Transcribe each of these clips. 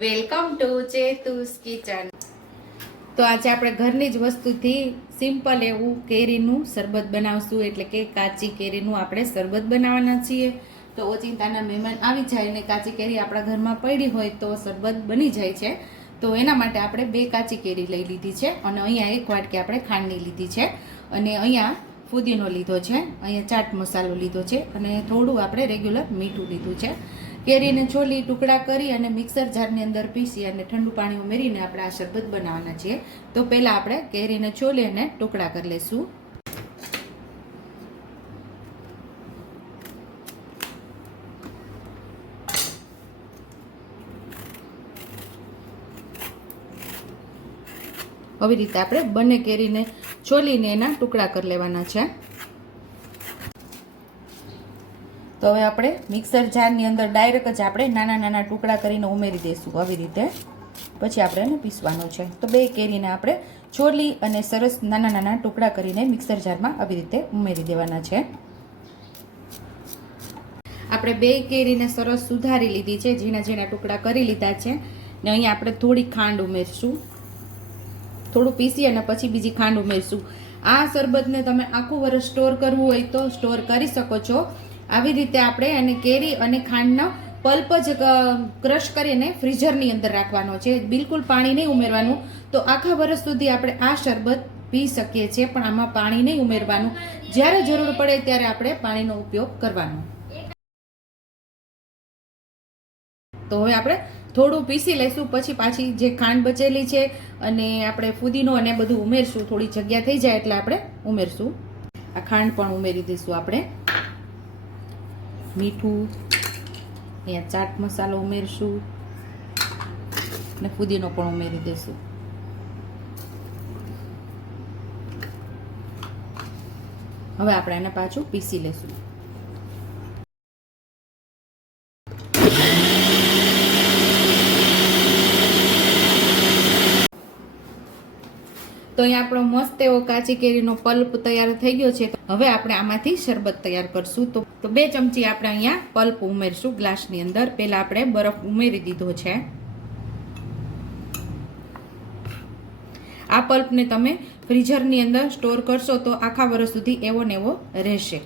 Welcome to ચેતુસ kitchen. તો આજે આપણે ઘરની જ વસ્તુથી સિમ્પલ એવું કેરીનું શરબત બનાવશું. એટલે કે કાચી કેરીનું આપણે શરબત બનાવવાના છીએ. તો ઓચિંતાના મહેમાન આવી જાય ને કાચી કેરી આપણા ઘરમાં પડી હોય તો શરબત બની જાય છે. તો એના માટે આપણે બે કાચી કેરી લઈ લીધી છે અને અહીંયા એક વાટકી આપણે ખાંડની લીધી છે. અને અહીંયા ફુદીનો લીધો છે. અહીંયા ચાટ મસાલો લીધો છે. અને થોડું આપણે રેગ્યુલર મીઠું લીધું છે. કેરીને છોલી ટુકડા કરી અને મિક્સર જારની અંદર પીસી અને ઠંડુ પાણી ઉમેરીને આપણે આ શરબત બનાવવાના છીએ. તો પહેલાં આપણે કેરીને છોલી અને ટુકડા કરી લઈશું. આવી રીતે આપણે બંને કેરીને છોલીને એના ટુકડા કરી લેવાના છે. તો હવે આપણે મિક્સર જારની અંદર ડાયરેક્ટ જ આપણે નાના નાના ટુકડા કરીને ઉમેરી દઈશું આવી રીતે. પછી આપણે એને પીસવાનું છે. તો બે કેરીને આપણે છોલી અને સરસ નાના નાના ટુકડા કરીને મિક્સર જારમાં આવી રીતે ઉમેરી દેવાના છે. આપણે બે કેરીને સરસ સુધારી લીધી છે, ઝીણા ઝીણા ટુકડા કરી લીધા છે. ને અહીંયા આપણે થોડી ખાંડ ઉમેરશું. થોડું પીસી અને પછી બીજી ખાંડ ઉમેરશું. આ શરબતને તમે આખું વર્ષ સ્ટોર કરવું હોય તો સ્ટોર કરી શકો છો. આવી રીતે આપણે અને કેરી અને ખાંડનો પલ્પ જ ક્રશ કરીને ફ્રીઝરની અંદર રાખવાનો છે. બિલકુલ પાણી નહીં ઉમેરવાનું. તો આખા વર્ષ સુધી આપણે આ શરબત પી શકીએ છીએ, પણ આમાં પાણી નહીં ઉમેરવાનું. જ્યારે જરૂર પડે ત્યારે આપણે પાણીનો ઉપયોગ કરવાનો. તો હવે આપણે થોડું પીસી લઈશું પછી પાછી જે ખાંડ બચેલી છે અને આપણે ફુદીનો અને બધું ઉમેરશું, થોડી જગ્યા થઈ જાય એટલે આપણે ઉમેરશું. આ ખાંડ પણ ઉમેરી દઈશું આપણે. મીઠું, અહીંયા ચાટ મસાલો ઉમેરશું અને ફુદીનો પણ ઉમેરી દઈશું હવે આપણે એને પાછું પીસી લઈશું તો અહીંયા આપણો મસ્ત એવો કાચી કેરીનો પલ્પ તૈયાર થઈ ગયો છે. હવે આપણે આમાંથી શરબત તૈયાર કરશું. તો બે ચમચી આપણે અહીંયા પલ્પ ઉમેરશું ગ્લાસની અંદર. પહેલાં આપણે બરફ ઉમેરી દીધો છે. આ પલ્પને તમે ફ્રીઝરની અંદર સ્ટોર કરશો તો આખા વર્ષ સુધી એવો ને એવો રહેશે.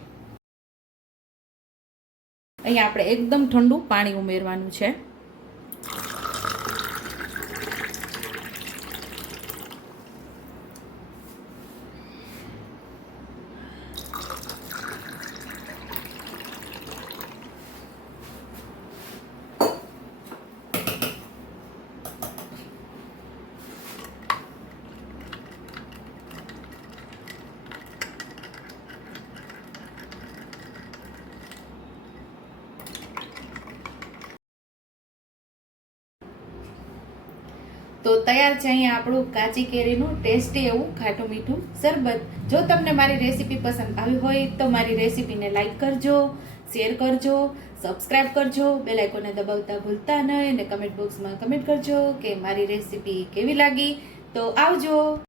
અહીંયા આપણે એકદમ ઠંડુ પાણી ઉમેરવાનું છે. તો તૈયાર છે અહીંયા આપણું કાચી કેરીનું ટેસ્ટી એવું, ખાટું મીઠું, શરબત. જો તમને મારી રેસીપી પસંદ આવી હોય તો મારી રેસીપીને લાઈક કરજો શેર કરજો સબસ્ક્રાઇબ કરજો બેલ આઇકોને દબાવતા ભૂલતા નહીં અને કમેન્ટ બોક્સમાં કમેન્ટ કરજો કે મારી રેસીપી કેવી લાગી. તો આવજો.